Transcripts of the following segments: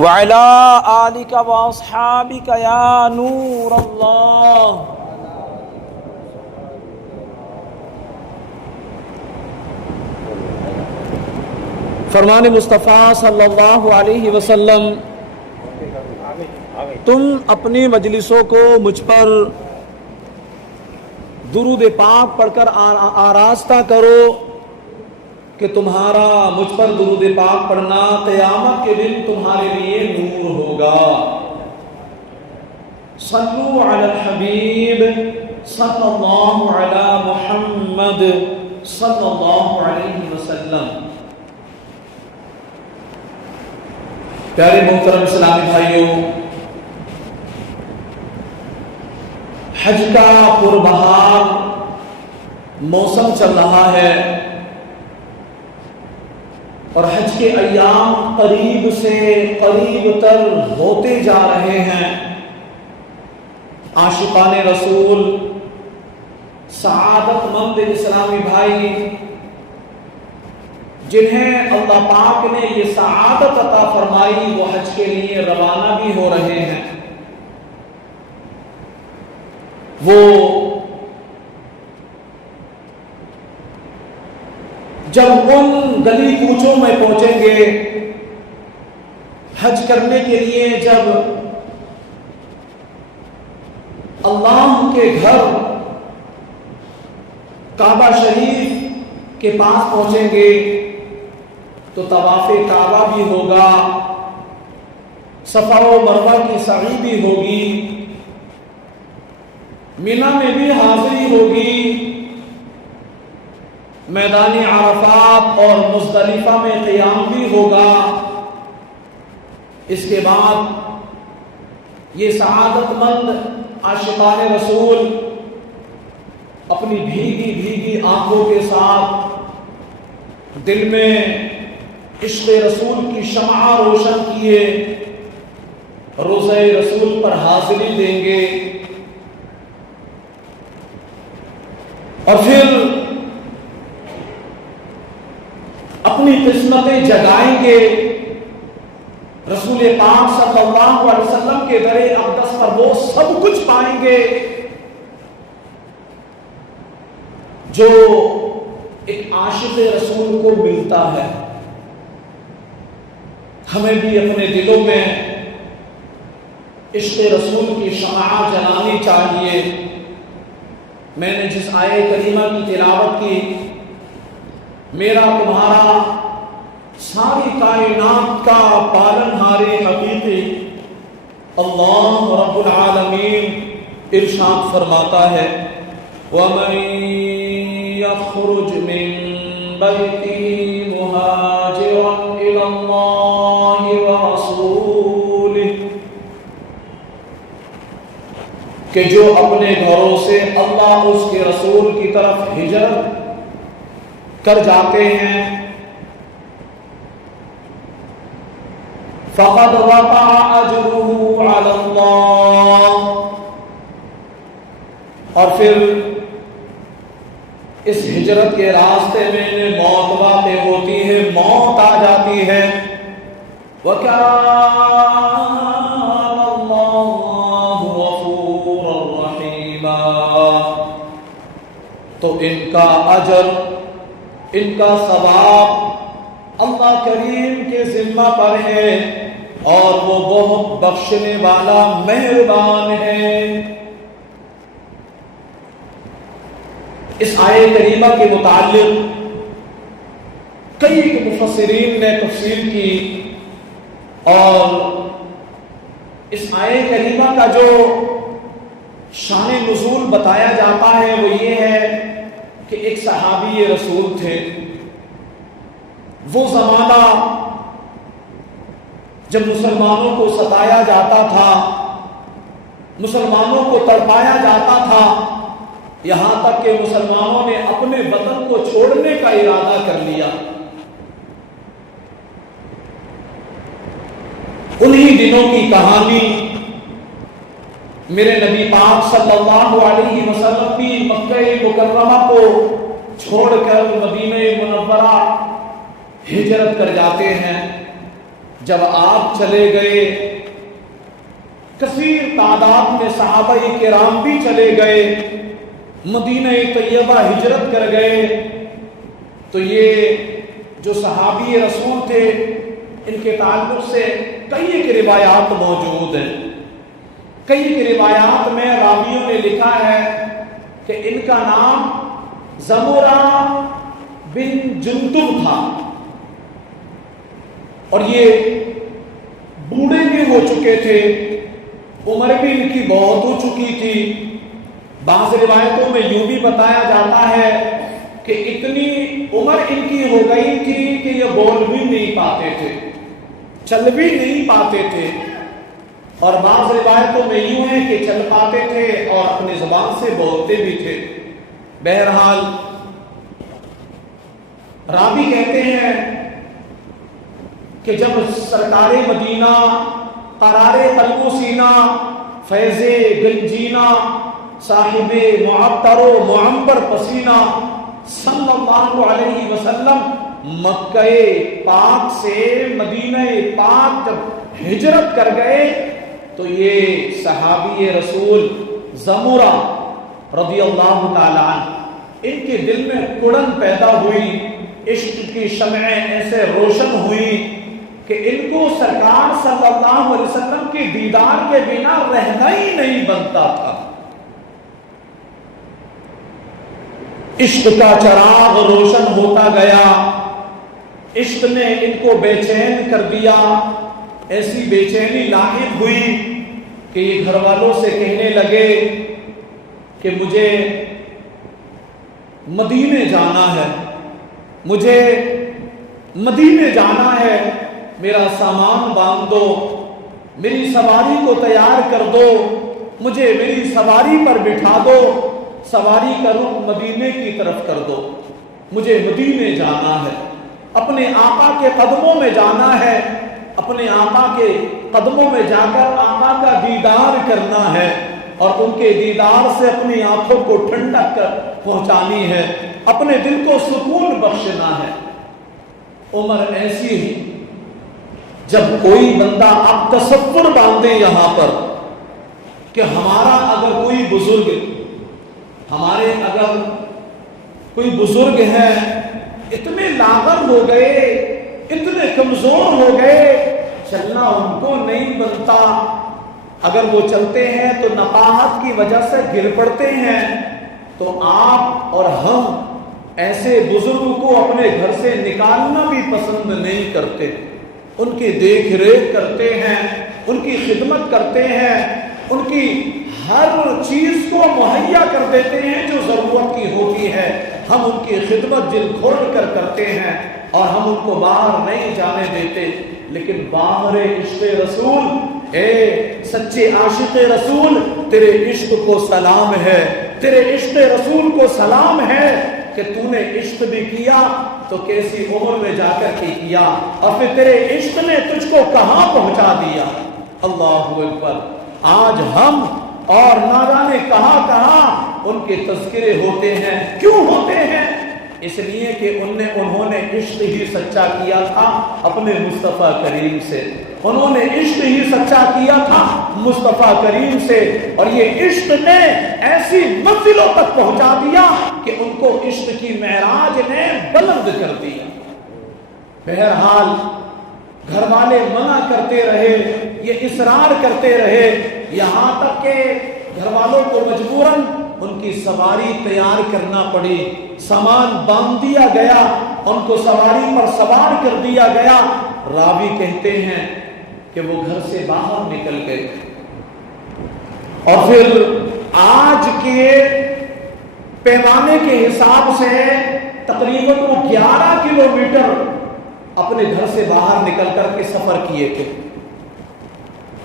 وعلى آلك وأصحابك يا نور الله. فرمان مصطفیٰ صلی اللہ علیہ وسلم، تم اپنی مجلسوں کو مجھ پر درود پاک پڑھ کر آراستہ کرو کہ تمہارا مجھ پر درود پاک پڑھنا قیامت کے دن تمہارے لیے نور ہوگا. صلو علی الحبیب صلی اللہ علی محمد صلی اللہ علیہ وسلم. پیارے محترم اسلامی بھائیوں، حج کا پربہار موسم چل رہا ہے اور حج کے ایام قریب سے قریب تر ہوتے جا رہے ہیں. عاشقان رسول، سعادت مند اسلامی بھائی، جنہیں اللہ پاک نے یہ سعادت عطا فرمائی، وہ حج کے لیے روانہ بھی ہو رہے ہیں. وہ جب ان گلی کوچوں میں پہنچیں گے حج کرنے کے لیے، جب اللہ کے گھر کعبہ شریف کے پاس پہنچیں گے تو طواف کعبہ بھی ہوگا، صفا و مروہ کی سعی بھی ہوگی، مینا میں بھی حاضری ہوگی، میدان عرفات اور مزدلفہ میں قیام بھی ہوگا. اس کے بعد یہ سعادت مند عاشقان رسول اپنی بھیگی بھیگی آنکھوں کے ساتھ دل میں عشق رسول کی شمع روشن کیے روضہ رسول پر حاضری دیں گے اور پھر اپنی قسمتیں جگائیں گے. رسول پاک صلی اللہ علیہ وسلم کے در اقدس پر وہ سب کچھ پائیں گے جو ایک عاشق رسول کو ملتا ہے. ہمیں بھی اپنے دلوں میں عشق رسول کی شمع جلانی چاہیے. میں نے جس آیہ کریمہ کی تلاوت کی، میرا تمہارا ساری کائنات کا پالنہار حقیقی اللہ رب العالمین ارشاد فرماتا ہے، وَمَن يَخْرُجْ مِن بَيْتِهِ مُهَاجِرًا إِلَى اللَّهِ وَرَسُولِهِ، کہ جو اپنے گھروں سے اللہ اس کے رسول کی طرف ہجرت کر جاتے ہیں، فَقَدْ وَقَعَ أَجْرُهُ عَلَى اللَّهِ، اور پھر اس ہجرت کے راستے میں انہیں موت واقع ہوتی ہے، موت آ جاتی ہے. وَكَانَ اللَّهُ غَفُورًا رَحِيمًا، تو ان کا اجر، ان کا ثواب اللہ کریم کے ذمہ پر ہے اور وہ بہت بخشنے والا مہربان ہے. اس آیہ کریمہ کے متعلق کئی مفسرین نے تفسیر کی اور اس آیہ کریمہ کا جو شان نزول بتایا جاتا ہے وہ یہ ہے کہ ایک صحابی رسول تھے. وہ زمانہ جب مسلمانوں کو ستایا جاتا تھا، مسلمانوں کو تڑپایا جاتا تھا، یہاں تک کہ مسلمانوں نے اپنے وطن کو چھوڑنے کا ارادہ کر لیا. انہی دنوں کی کہانی میرے نبی پاک صلی اللہ علیہ وسلم بھی مکہ مکرمہ کو چھوڑ کر مدینہ منورہ ہجرت کر جاتے ہیں. جب آپ چلے گئے، کثیر تعداد میں صحابہ کرام بھی چلے گئے، مدینہ طیبہ ہجرت کر گئے، تو یہ جو صحابی رسول تھے ان کے تعلق سے کئی ایک روایات موجود ہیں۔ کئی ایک روایات میں راویوں نے لکھا ہے کہ ان کا نام زمرہ بن جندب تھا، اور یہ بوڑھے بھی ہو چکے تھے، عمر بھی ان کی بہت ہو چکی تھی۔ بعض روایتوں میں یوں بھی بتایا جاتا ہے کہ اتنی عمر ان کی ہو گئی تھی کہ یہ بول بھی نہیں پاتے تھے، چل بھی نہیں پاتے تھے، اور بعض روایتوں میں یوں ہے کہ چل پاتے تھے اور اپنی زبان سے بولتے بھی تھے۔ بہرحال راوی کہتے ہیں کہ جب سرکار مدینہ قرار قلب و سینہ، فیض گنجینہ، صاحب معطر و معمبر پسینہ صلی اللہ علیہ وسلم مکہ پاک سے مدینہ پاک جب ہجرت کر گئے تو یہ صحابی رسول زمرہ رضی اللہ تعالیٰ عنہ، ان کے دل میں کڑن پیدا ہوئی، عشق کی شمعیں ایسے روشن ہوئی کہ ان کو سرکار صلی اللہ علیہ وسلم کے دیدار کے بنا رہنا ہی نہیں بنتا تھا۔ عشق کا چراغ روشن ہوتا گیا، عشق نے ان کو بے چین کر دیا، ایسی بے چینی لاحق ہوئی کہ یہ گھر والوں سے کہنے لگے کہ مجھے مدینے جانا ہے، مجھے مدینے جانا ہے، میرا سامان باندھ دو، میری سواری کو تیار کر دو، مجھے میری سواری پر بٹھا دو، سواری کا رخ مدینے کی طرف کر دو، مجھے مدینے جانا ہے، اپنے آقا کے قدموں میں جانا ہے، اپنے آقا کے قدموں میں جا کر آقا کا دیدار کرنا ہے، اور ان کے دیدار سے اپنی آنکھوں کو ٹھنڈک کر پہنچانی ہے، اپنے دل کو سکون بخشنا ہے۔ عمر ایسی ہی، جب کوئی بندہ آپ تصور باندھے یہاں پر کہ ہمارا اگر کوئی بزرگ، ہمارے اگر کوئی بزرگ ہے، اتنے لاغر ہو گئے، اتنے کمزور ہو گئے، چلنا ان کو نہیں بنتا، اگر وہ چلتے ہیں تو نقاہت کی وجہ سے گر پڑتے ہیں، تو آپ اور ہم ایسے بزرگ کو اپنے گھر سے نکالنا بھی پسند نہیں کرتے، ان کی دیکھ ریکھ کرتے ہیں، ان کی خدمت کرتے ہیں، ان کی ہر چیز کو مہیا کر دیتے ہیں جو ضرورت کی ہوتی ہے، ہم ان کی خدمت دل کھول کر کرتے ہیں اور ہم ان کو باہر نہیں جانے دیتے۔ لیکن باہر عشق رسول، اے سچے عاشق رسول، تیرے عشق کو سلام ہے، تیرے عشق رسول کو سلام ہے کہ تو نے عشق بھی کیا تو کیسی عمر میں جا کر کے کیا، اور پھر تیرے عشق نے تجھ کو کہاں پہنچا دیا۔ اللہ اکبر۔ آج ہم اور نہ جانے کہاں کہاں ان کے تذکرے ہوتے ہیں، کیوں ہوتے ہیں؟ اس لیے کہ انہوں نے عشق ہی سچا کیا تھا اپنے مصطفیٰ کریم سے، انہوں نے عشق ہی سچا کیا تھا مصطفیٰ کریم سے، اور یہ عشق نے ایسی منزلوں تک پہنچا دیا کہ ان کو عشق کی معراج نے بلند کر دیا۔ بہرحال گھر والے منع کرتے رہے، یہ اصرار کرتے رہے، یہاں تک کہ گھر والوں کو مجبوراً ان کی سواری تیار کرنا پڑی، سامان باندھ دیا گیا، ان کو سواری پر سوار کر دیا گیا۔ راوی کہتے ہیں کہ وہ گھر سے باہر نکل گئے، اور پھر آج کے پیمانے کے حساب سے تقریباً وہ 11 کلومیٹر اپنے گھر سے باہر نکل کر کے سفر کیے تھے،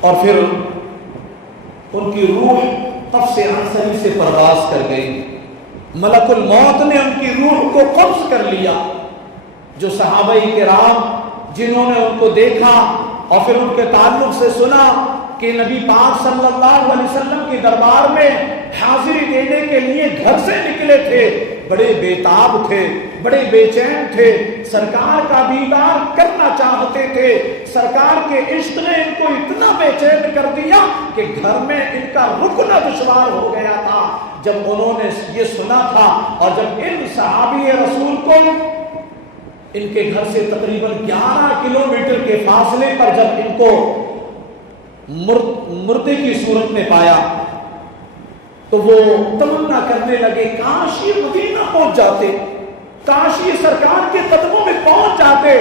اور پھر ان کی روح قبض عنصری سے پرواز کر گئی، ملک الموت نے ان کی روح کو قبض کر لیا۔ جو صحابہ کرام جنہوں نے ان کو دیکھا اور پھر ان کے تعلق سے سنا کہ نبی پاک صلی اللہ علیہ وسلم کے دربار میں حاضری دینے کے لیے گھر سے نکلے تھے، بڑے بیتاب تھے، بڑے بے چین تھے، سرکار کا دیدار کرنا چاہتے تھے۔ سرکار کے عشق نے ان کو اتنا بے چین کر دیا کہ گھر میں ان کا رکنا دشوار ہو گیا تھا۔ جب انہوں نے یہ سنا تھا اور جب ان صحابی رسول کو ان کے گھر سے تقریباً 11 کلومیٹر کے فاصلے پر جب ان کو مردے کی صورت میں پایا تو وہ تمنا کرنے لگے کاش یہ مدینہ پہنچ جاتے، کاش یہ سرکار کے قدموں میں پہنچ جاتے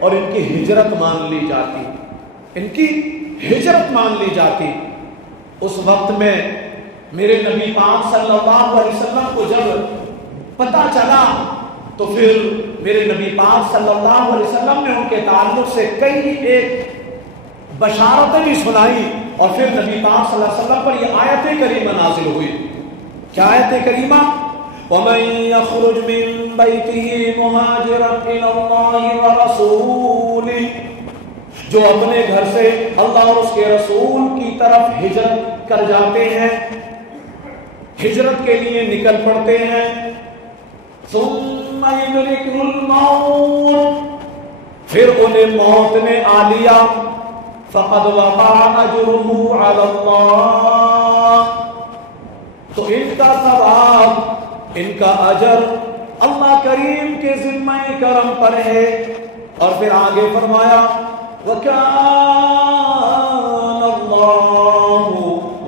اور ان کی ہجرت مان لی جاتی، ان کی ہجرت مان لی جاتی۔ اس وقت میں میرے نبی پاک صلی اللہ علیہ وسلم کو جب پتہ چلا تو پھر میرے نبی پاک صلی اللہ علیہ وسلم نے ان کے تعلق سے کئی ایک بشارتیں بھی سنائی، اور پھر نبی پاک صلی اللہ علیہ وسلم پر یہ آیت کریمہ نازل ہوئی۔ کیا آیت کریمہ؟ وَمَن يَخْرُجْ مِن بَيْتِهِ مُهَاجِرًا إِلَى اللَّهِ وَرَسُولِهِ، جو اپنے گھر سے اللہ اور اس کے رسول کی طرف ہجرت کر جاتے ہیں، ہجرت کے لیے نکل پڑتے ہیں، ثُمَّ يُدْرِكُهُ الْمَوْتُ، پھر انہیں موت نے آ لیا، فَقَدْ وَقَعَ أَجْرُهُ عَلَى اللَّهِ، تو ان کا ثواب، ان کا اجر اللہ کریم کے ذمہ کرم پر ہے۔ اور پھر آگے فرمایا وَكَانَ اللَّهُ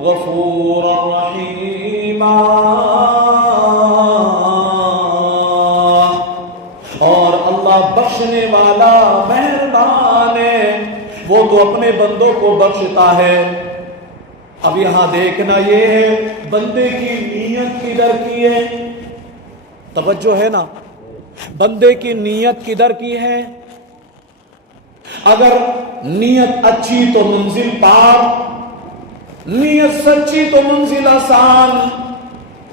غَفُورًا رَحِيمًا، اور اللہ بخشنے والا مہربان ہے، وہ تو اپنے بندوں کو بخشتا ہے۔ اب یہاں دیکھنا یہ ہے بندے کی نیت کدھر کی ہے، توجہ ہے نا، بندے کی نیت کدھر کی ہے۔ اگر نیت اچھی تو منزل پار، نیت سچی تو منزل آسان۔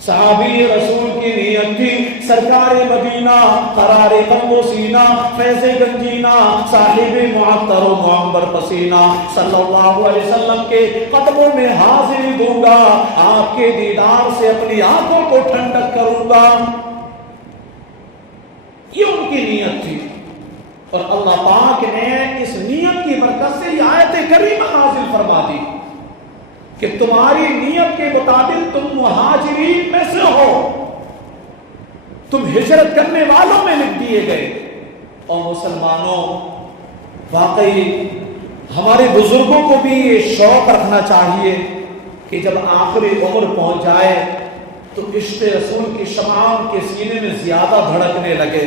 صحابی رسول کی نیت تھی سرکار مدینہ، قرار قلب و سینہ، فیض گنجینہ، صاحب معطر و معمبر پسینہ صلی اللہ علیہ وسلم کے قدموں میں حاضری دوں گا، آپ کے دیدار سے اپنی آنکھوں کو ٹھنڈک کروں گا، یہ ان کی نیت تھی۔ اور اللہ پاک نے اس نیت کی برکت سے یہ آیت کریمہ نازل فرما دی کہ تمہاری نیت کے مطابق تم مہاجرین میں سے ہو، تم ہجرت کرنے والوں میں لکھ دیے گئے۔ اور مسلمانوں، واقعی ہمارے بزرگوں کو بھی یہ شوق رکھنا چاہیے کہ جب آخری عمر پہنچ جائے تو عشق رسول کی شمعان کے سینے میں زیادہ دھڑکنے لگے،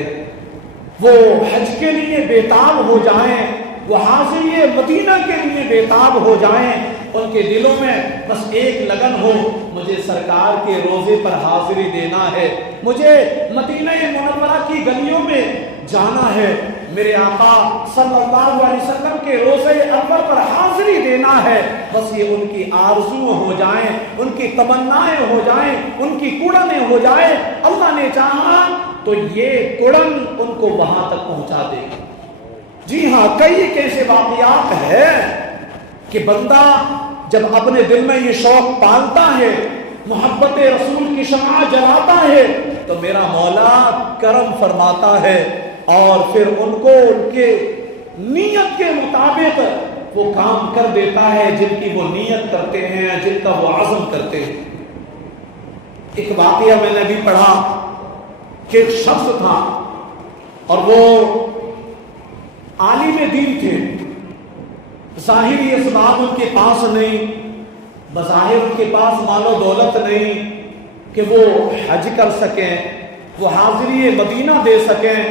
وہ حج کے لیے بےتاب ہو جائیں، وہ حاضری مدینہ کے لیے بےتاب ہو جائیں، ان کے دلوں میں بس ایک لگن ہو، مجھے سرکار کے روزے پر حاضری دینا ہے، مجھے مدینہ منورہ کی گلیوں میں جانا ہے، میرے آقا صلی اللہ علیہ وسلم کے روزے انور پر حاضری دینا ہے۔ بس یہ ان کی آرزو ہو جائیں، ان کی تمنائیں ہو جائیں، ان کی کڑنیں ہو جائیں، اللہ نے چاہا تو یہ کڑن ان کو وہاں تک پہنچا دے گی۔ جی ہاں، کئی ایسے واقعات ہیں کہ بندہ جب اپنے دل میں یہ شوق پالتا ہے، محبت رسول کی شمع جلاتا ہے، تو میرا مولا کرم فرماتا ہے اور پھر ان کو ان کے نیت کے مطابق وہ کام کر دیتا ہے جن کی وہ نیت کرتے ہیں، جن کا وہ عزم کرتے ہیں۔ ایک واقعہ میں نے بھی پڑھا کہ ایک شخص تھا اور وہ عالم دین تھے، ظاہری اسباب ان کے پاس نہیں، بظاہر ان کے پاس مال و دولت نہیں کہ وہ حج کر سکیں، وہ حاضری مدینہ دے سکیں،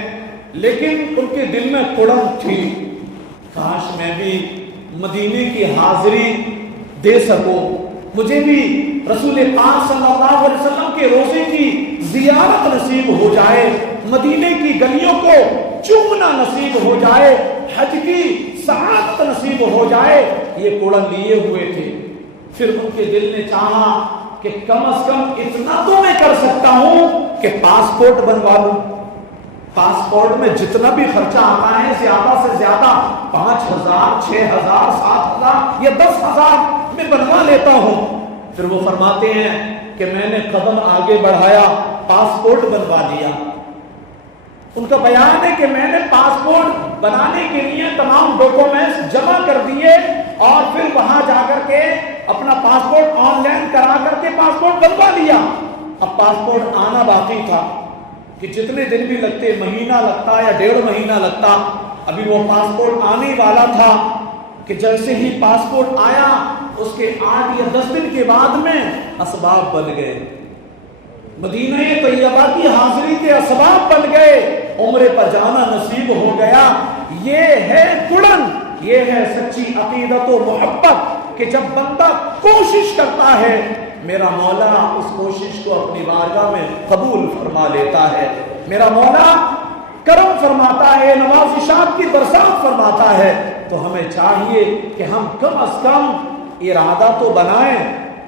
لیکن ان کے دل میں کڑن تھی، کاش میں بھی مدینے کی حاضری دے سکوں، مجھے بھی رسول پاک صلی اللہ علیہ وسلم کے روزے کی زیارت نصیب ہو جائے، مدینے کی گلیوں کو چومنا نصیب ہو جائے، حج کی سعادت نصیب ہو جائے، یہ کڑن لیے ہوئے تھے۔ پھر ان کے دل نے چاہا کہ کم از کم اتنا تو میں کر سکتا ہوں کہ پاسپورٹ بنوا لوں، پاسپورٹ میں جتنا بھی خرچہ آتا ہے زیادہ سے زیادہ 5,000 6,000 7,000 یا 10,000 میں بنوا لیتا ہوں۔ پھر وہ فرماتے ہیں کہ میں نے قدم آگے بڑھایا، پاسپورٹ بنوا لیا۔ ان کا بیان ہے کہ میں نے پاسپورٹ بنانے کے لیے تمام ڈاکومنٹس جمع کر دیے اور پھر وہاں جا کر کے اپنا پاسپورٹ آن لائن کرا کر کے پاسپورٹ بنوا لیا۔ اب پاسپورٹ آنا باقی تھا کہ جتنے دن بھی لگتے، مہینہ لگتا یا 1.5 مہینہ لگتا، ابھی وہ پاسپورٹ آنے والا تھا کہ جیسے ہی پاسپورٹ آیا اس کے 8 یا 10 دن کے بعد میں اسباب بن گئے، مدینہ طیبہ کی حاضری کے اسباب بن گئے، عمرے پر جانا نصیب ہو گیا۔ یہ ہے گڑن، یہ ہے سچی عقیدت و محبت کہ جب بندہ کوشش کرتا ہے میرا مولا اس کوشش کو اپنی بارگاہ میں قبول فرما لیتا ہے، میرا مولا کرم فرماتا ہے، نوازشات کی برسات فرماتا ہے۔ تو ہمیں چاہیے کہ ہم کم از کم ارادہ تو بنائیں،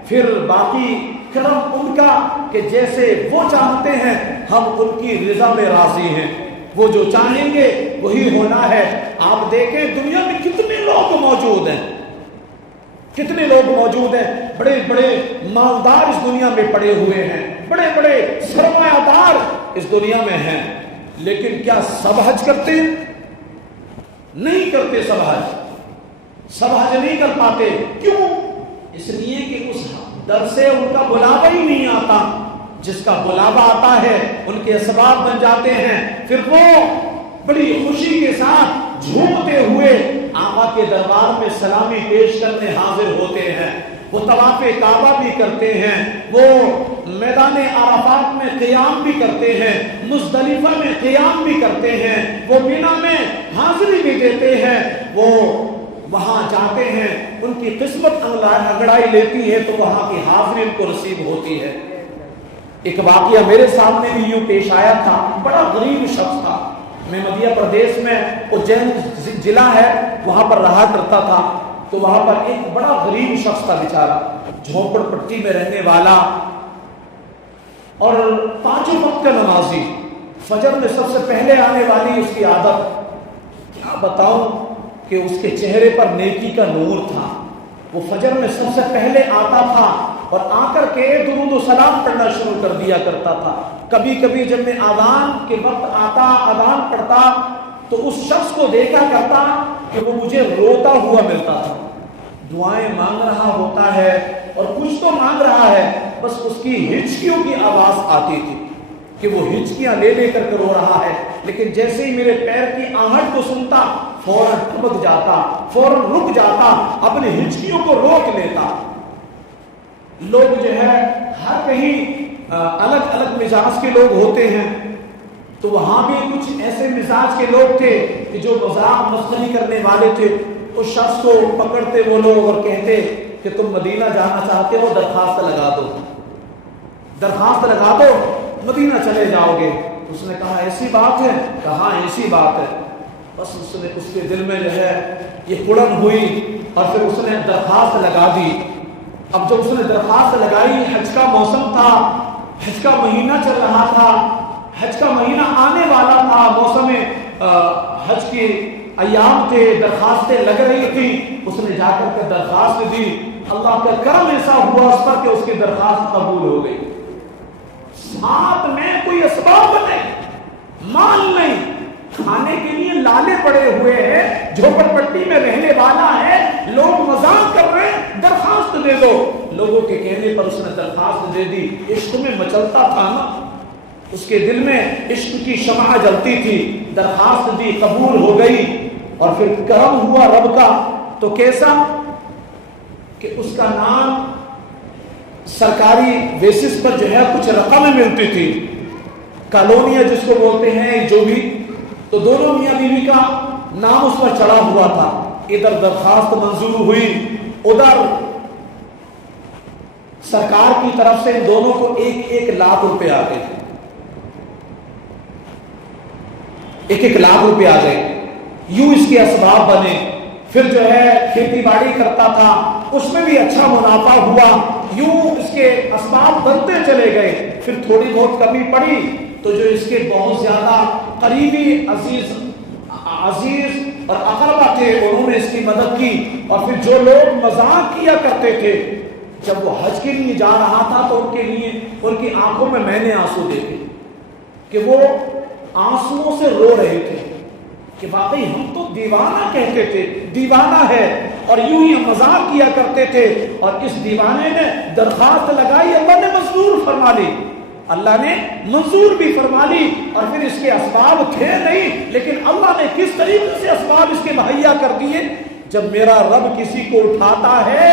پھر باقی کرم ان کا کہ جیسے وہ چاہتے ہیں ہم ان کی رضا میں راضی ہیں، وہ جو چاہیں گے وہی ہونا ہے۔ آپ دیکھیں دنیا میں کتنے لوگ موجود ہیں، کتنے لوگ موجود ہیں، بڑے بڑے مالدار اس دنیا میں پڑے ہوئے ہیں، بڑے بڑے سرمایہ دار اس دنیا میں ہیں، لیکن کیا سب حج کرتے ہیں؟ نہیں کرتے، سب حج نہیں کر پاتے۔ کیوں؟ اس لیے کہ اس در سے ان کا بلاوا ہی نہیں آتا، جس کا بلاوا آتا ہے ان کے اسباب بن جاتے ہیں، پھر وہ بڑی خوشی کے ساتھ جھومتے ہوئے آقا کے دربار میں سلامی پیش کرنے حاضر ہوتے ہیں، وہ طواف کعبہ بھی کرتے ہیں، وہ میدان عرفات میں قیام بھی کرتے ہیں، مزدلفہ میں قیام بھی کرتے ہیں، وہ مینا میں حاضری بھی دیتے ہیں، وہ وہاں جاتے ہیں، ان کی قسمت انگڑائی لیتی ہے تو وہاں کی حاضری ان کو نصیب ہوتی ہے۔ ایک واقعہ میرے سامنے بھی یوں پیش آیا تھا، بڑا غریب شخص تھا، میں مدھیہ پردیش میں اجین ضلع ہے وہاں پر رہا کرتا تھا، تو وہاں پر ایک بڑا غریب شخص تھا بیچارہ، جھونپڑ پٹی میں رہنے والا اور 5 وقت کا نمازی، فجر میں سب سے پہلے آنے والی اس کی عادت، کیا بتاؤں کہ اس کے چہرے پر نیکی کا نور تھا، وہ فجر میں سب سے پہلے آتا تھا اور آ کر کے درود و سلام پڑھنا شروع کر دیا کرتا تھا۔ کبھی کبھی جب میں اذان کے وقت آتا، اذان پڑھتا تو اس شخص کو دیکھا کرتا کہ وہ مجھے روتا ہوا ملتا تھا، دعائیں مانگ رہا ہوتا ہے اور کچھ تو مانگ رہا ہے، بس اس کی ہچکیوں کی آواز آتی تھی کہ وہ ہچکیاں لے لے کر رو رہا ہے، لیکن جیسے ہی میرے پیر کی آہٹ کو سنتا فوراً تھمک جاتا، فوراً رک جاتا، اپنی ہچکیوں کو روک لیتا۔ لوگ جو ہے ہر کہیں الگ الگ مزاج کے لوگ ہوتے ہیں، تو وہاں بھی کچھ ایسے مزاج کے لوگ تھے کہ جو مذاق مسخری کرنے والے تھے، اس شخص کو پکڑتے وہ لوگ اور کہتے کہ تم مدینہ جانا چاہتے ہو، درخواست لگا دو، درخواست لگا دو، مدینہ چلے جاؤ گے۔ اس نے کہا ایسی بات ہے؟ کہا ایسی بات ہے۔ بس اس کے دل میں جو ہے یہ کڑن ہوئی اور پھر اس نے درخواست لگا دی۔ اب جب اس نے درخواست لگائی، حج کا موسم تھا، حج کا مہینہ چل رہا تھا، حج کا مہینہ آنے والا تھا، موسم حج کے ایام تھے، درخواستیں لگ رہی تھی، اس نے جا کر کے درخواست دی، اللہ کا کرم ایسا ہوا اس پر کہ اس کی درخواست قبول ہو گئی۔ ساتھ میں کوئی اسباب نہیں، مال نہیں، کھانے کے لیے لالے پڑے ہوئے ہیں، جھوپڑ پٹی میں رہنے والا ہے، لوگ مذاق کر رہے ہیں، درخواست دے دو۔ لوگوں کے کہنے پر اس نے درخواست دے دی، عشق میں مچلتا تھا نا، اس کے دل میں عشق کی شمع جلتی تھی، درخواست دی، قبول ہو گئی، اور پھر کرم ہوا رب کا، تو کیسا کہ اس کا نام سرکاری بیسس پر جو ہے کچھ رقم ملتی تھی، کالونیا جس کو بولتے ہیں جو بھی، تو دونوں میاں بیوی کا نام اس پر چڑھا ہوا تھا۔ ادھر درخواست منظور ہوئی، ادھر سرکار کی طرف سے ان دونوں کو 1 لاکھ روپے آ گئے، 1 لاکھ روپے آ گئے۔ یوں اس کے اسباب بنے، پھر جو ہے کھیتی باڑی کرتا تھا، اس میں بھی اچھا منافع ہوا، یوں اس کے اسباب بنتے چلے گئے۔ پھر تھوڑی بہت کمی پڑی تو جو اس کے بہت زیادہ قریبی عزیز اور اقربا تھے انہوں نے اس کی مدد کی. اور پھر جو لوگ مذاق کیا کرتے تھے جب وہ حج کے لیے جا رہا تھا تو ان کے لیے ان کی آنکھوں میں نے آنسو دیکھے کہ وہ آنسوؤں سے رو رہے تھے کہ واقعی ہم تو دیوانہ کہتے تھے، دیوانہ ہے، اور یوں ہی مذاق کیا کرتے تھے. اور اس دیوانے نے درخواست لگائی، اللہ نے منظور فرما لی، اللہ نے منظور بھی فرما لی. اور پھر اس کے اسباب تھے نہیں، لیکن اللہ نے کس طریقے سے اسباب اس کے مہیا کر دیے. جب میرا رب کسی کو اٹھاتا ہے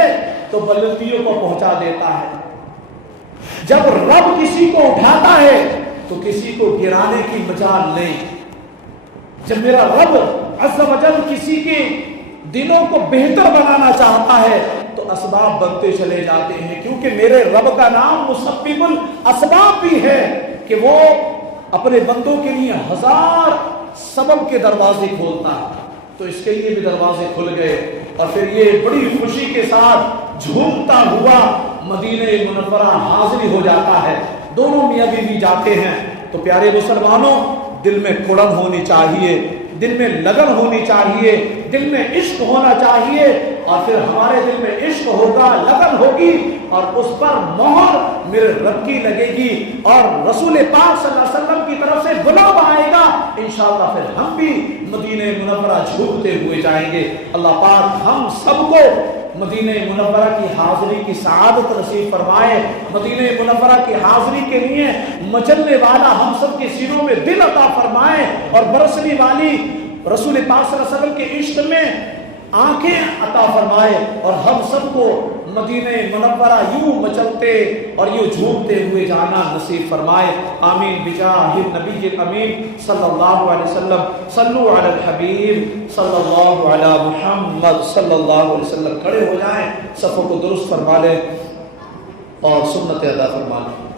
تو بلندیوں کو پہنچا دیتا ہے. جب رب کسی کو اٹھاتا ہے تو کسی کو گرانے کی مجال نہیں. جب میرا رب عز و جل کسی کے دلوں کو بہتر بنانا چاہتا ہے تو اسباب بنتے چلے جاتے ہیں، کیونکہ میرے رب کا نام مسبب الاسباب بھی ہے کہ وہ اپنے بندوں کے لیے 1000 سبب کے دروازے کھولتا ہے. تو اس کے لیے بھی دروازے کھل گئے اور پھر یہ بڑی خوشی کے ساتھ جھومتا ہوا مدینہ منورہ حاضر ہو جاتا ہے. دونوں میاں بیوی جاتے ہیں. تو پیارے مسلمانوں، دل میں کڑن ہونی چاہیے، دل میں لگن ہونی چاہیے، دل میں عشق ہونا چاہیے. اور پھر ہمارے دل میں عشق ہوگا، لگن ہوگی، اور اس پر مہر میرے رب کی لگے گی اور رسول پاک صلی اللہ علیہ وسلم کی طرف سے بلاوا آئے گا. انشاءاللہ پھر ہم بھی مدینہ منورہ جھومتے ہوئے جائیں گے. اللہ پاک ہم سب کو مدینہ منورہ کی حاضری کی سعادت نصیب فرمائے. مدینہ منورہ کی حاضری کے لیے مچلنے والا ہم سب کے سینوں میں دل عطا فرمائے اور برسنے والی رسول پاک صلی اللہ علیہ وسلم کے عشق میں آنکھیں عطا فرمائے اور ہم سب کو مدینہ منورہ یوں مچلتے اور یوں جھومتے ہوئے جانا نصیب فرمائے. آمین بجاہ النبی الامین صلی اللہ علیہ وسلم. صلو علی الحبیب صلی اللہ علی محمد صلی اللہ علیہ وسلم. کھڑے ہو جائیں، صفوں کو درست فرما لیں اور سنت ادا فرما لیں.